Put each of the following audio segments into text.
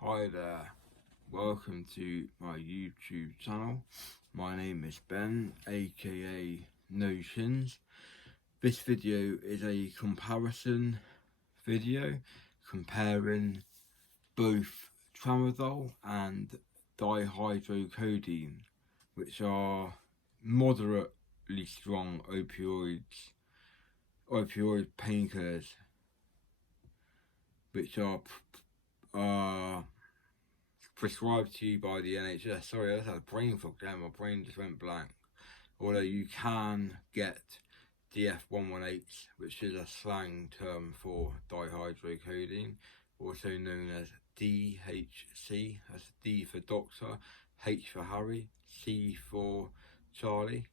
Hi there, welcome to my YouTube channel. My name is Ben, aka No Shins. This video is a comparison video comparing both tramadol and dihydrocodeine, which are moderately strong opioid painkillers, which are prescribed to you by the NHS. Sorry, I just had a brain fog there, my brain just went blank. Although you can get DF118s, which is a slang term for dihydrocodeine, also known as DHC, that's D for doctor, H for Harry, C for Charlie.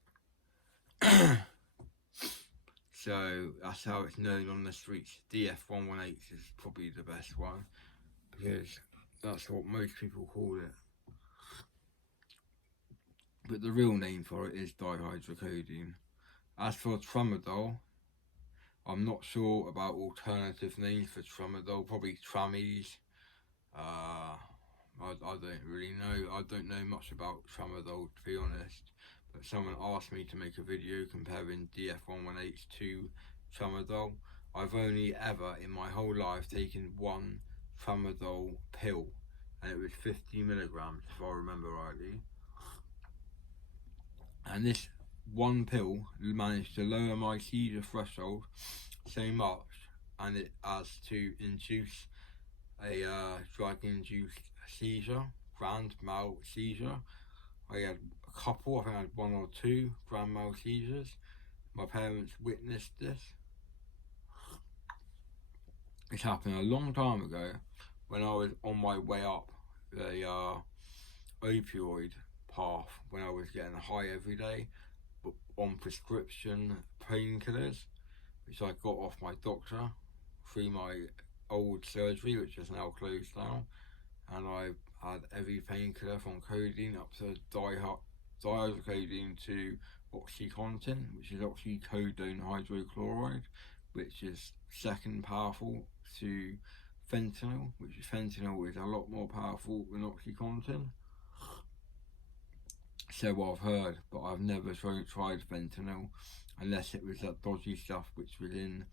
So that's how it's known on the streets. DF118s is probably the best one, because that's what most people call it. But the real name for it is dihydrocodeine. As for tramadol, I'm not sure about alternative names for tramadol, probably tramies. I don't really know. I don't know much about tramadol, to be honest. But someone asked me to make a video comparing DF118s to tramadol. I've only ever in my whole life taken one tramadol pill, and it was 50 milligrams if I remember rightly. And this one pill managed to lower my seizure threshold so much, and it as to induce a drug-induced seizure, grand mal seizure. I had a couple, I think I had one or two grand mal seizures. My parents witnessed this. It happened a long time ago when I was on my way up the opioid path, when I was getting high every day on prescription painkillers, which I got off my doctor through my old surgery, which is now closed down. And I had every painkiller from codeine up to dihydrocodeine to OxyContin, which is oxycodone hydrochloride, which is second powerful to fentanyl, which fentanyl is a lot more powerful than OxyContin. So I've heard, but I've never tried fentanyl, unless it was that dodgy stuff which was in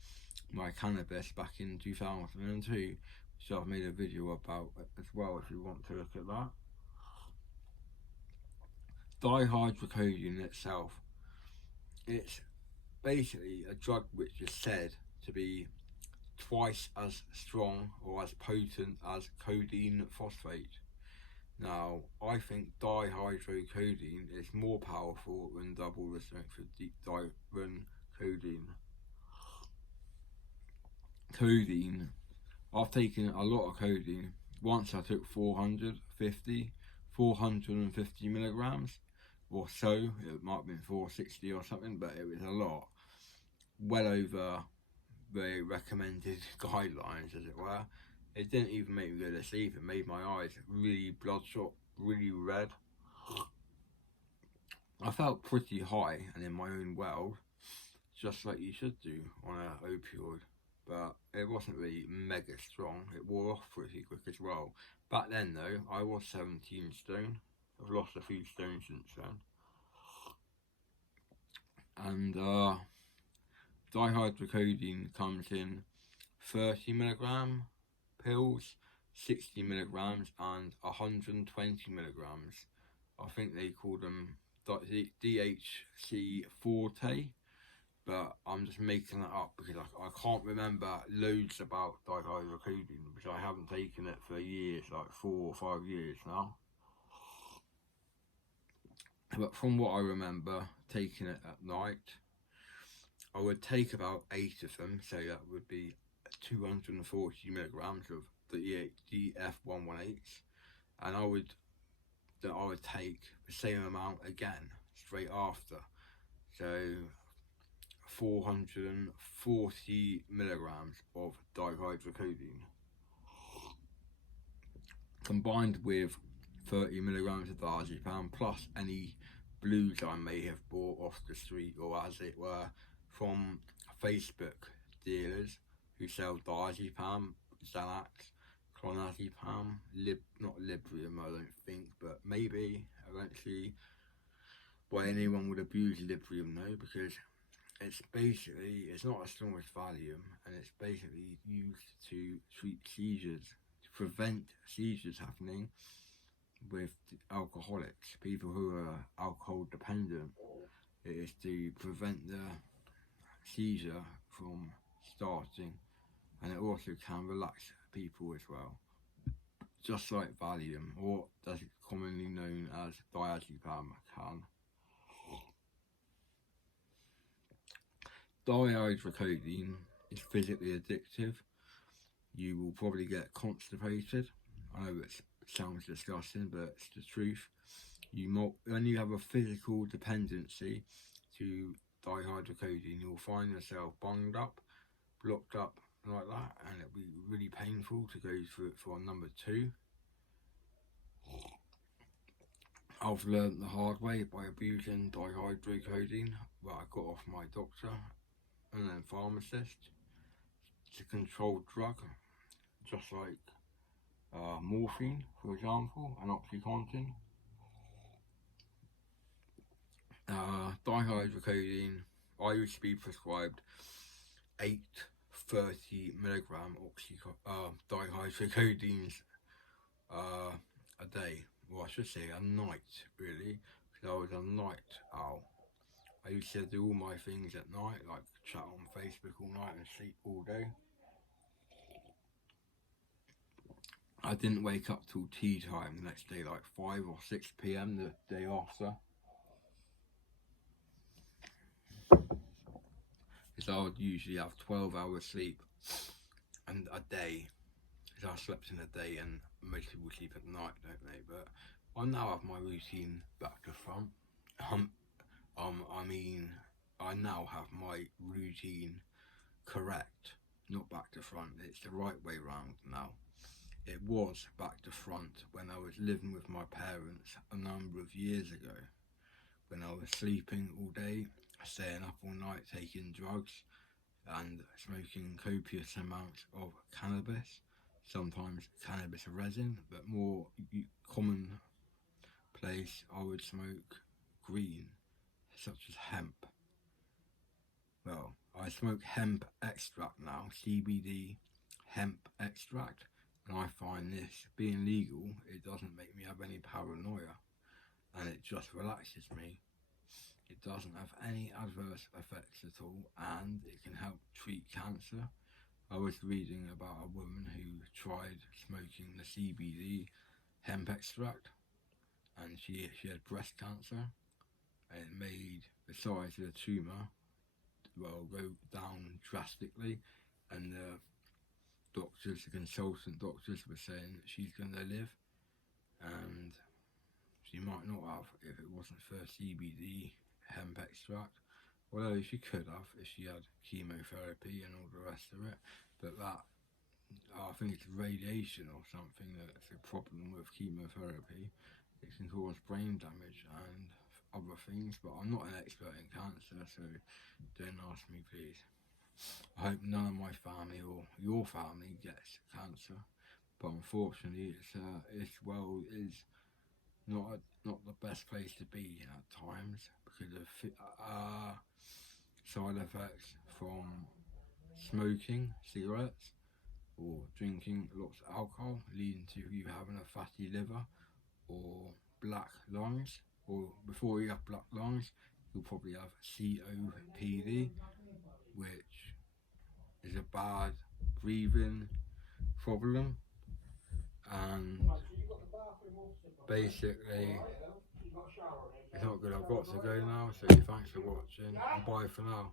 my cannabis back in 2002, which I've made a video about as well if you want to look at that. Dihydrocodeine itself, it's basically a drug which is said to be twice as strong or as potent as codeine phosphate. Now, I think dihydrocodeine is more powerful than double the strength of codeine. Codeine, I've taken a lot of codeine. Once I took 450 milligrams or so. It might have been 460 or something, but it was a lot. Well over the recommended guidelines, as it were. It didn't even make me go to sleep. It made my eyes really bloodshot, really red. I felt pretty high and in my own world, just like you should do on an opioid. But it wasn't really mega strong. It wore off pretty quick as well. Back then though, I was 17 stone. I've lost a few stones since then. And dihydrocodeine comes in 30 milligram pills, 60 milligrams and 120 milligrams. I think they call them DHC forte, but I'm just making that up because I can't remember loads about dihydrocodeine, because I haven't taken it for years, like 4 or 5 years now. But from what I remember taking it at night, I would take about 8 of them, so that would be 240 milligrams of the DF118s, and I would take the same amount again straight after, so 440 milligrams of dihydrocodeine combined with 30 milligrams of diazepam plus any blues I may have bought off the street, or as it were from Facebook dealers who sell diazepam, Xanax, clonazepam diazepam, not Librium, I don't think, but maybe eventually. Why anyone would abuse Librium though, because it's not as strong as Valium, and it's basically used to treat seizures, to prevent seizures happening with alcoholics, people who are alcohol dependent. It is to prevent the seizure from starting, and it also can relax people as well, just like Valium, or as it's commonly known as diazepam can. Dihydrocodeine is physically addictive. You will probably get constipated. I know it sounds disgusting, but it's the truth. When you have a physical dependency to dihydrocodeine, you'll find yourself bunged up, blocked up like that, and it'll be really painful to go through it for number 2. I've learned the hard way by abusing dihydrocodeine, but I got off my doctor and then pharmacist. It's a controlled drug, just like morphine, for example, and OxyContin. Dihydrocodeine, I used to be prescribed 8 30mg dihydrocodeines a day, well I should say a night really, because I was a night owl. I used to do all my things at night, like chat on Facebook all night and sleep all day. I didn't wake up till tea time the next day, like 5 or 6 PM the day after. Because I would usually have 12 hours sleep and a day, because I slept in a day, and most people sleep at night, don't they? But I now have my routine back to front. I now have my routine correct, not back to front. It's the right way round now. It was back to front when I was living with my parents a number of years ago, when I was sleeping all day, staying up all night, taking drugs and smoking copious amounts of cannabis, sometimes cannabis resin, but more common place I would smoke green, such as hemp. Well, I smoke hemp extract now, CBD hemp extract, and I find this being legal, it doesn't make me have any paranoia, and it just relaxes me. It doesn't have any adverse effects at all, and it can help treat cancer. I was reading about a woman who tried smoking the CBD hemp extract, and she had breast cancer, and it made the size of the tumour go down drastically, and the consultant doctors were saying that she's going to live, and she might not have if it wasn't for CBD hemp extract, although she could have if she had chemotherapy and all the rest of it. But that, I think it's radiation or something that's a problem with chemotherapy. It can cause brain damage and other things, but I'm not an expert in cancer, so don't ask me please. I hope none of my family or your family gets cancer, but unfortunately it's not the best place to be at times, because of side effects from smoking cigarettes or drinking lots of alcohol, leading to you having a fatty liver or black lungs, or before you have black lungs you'll probably have COPD, which is a bad breathing problem, and basically it's not good. I've got to go now, so thanks for watching and bye for now.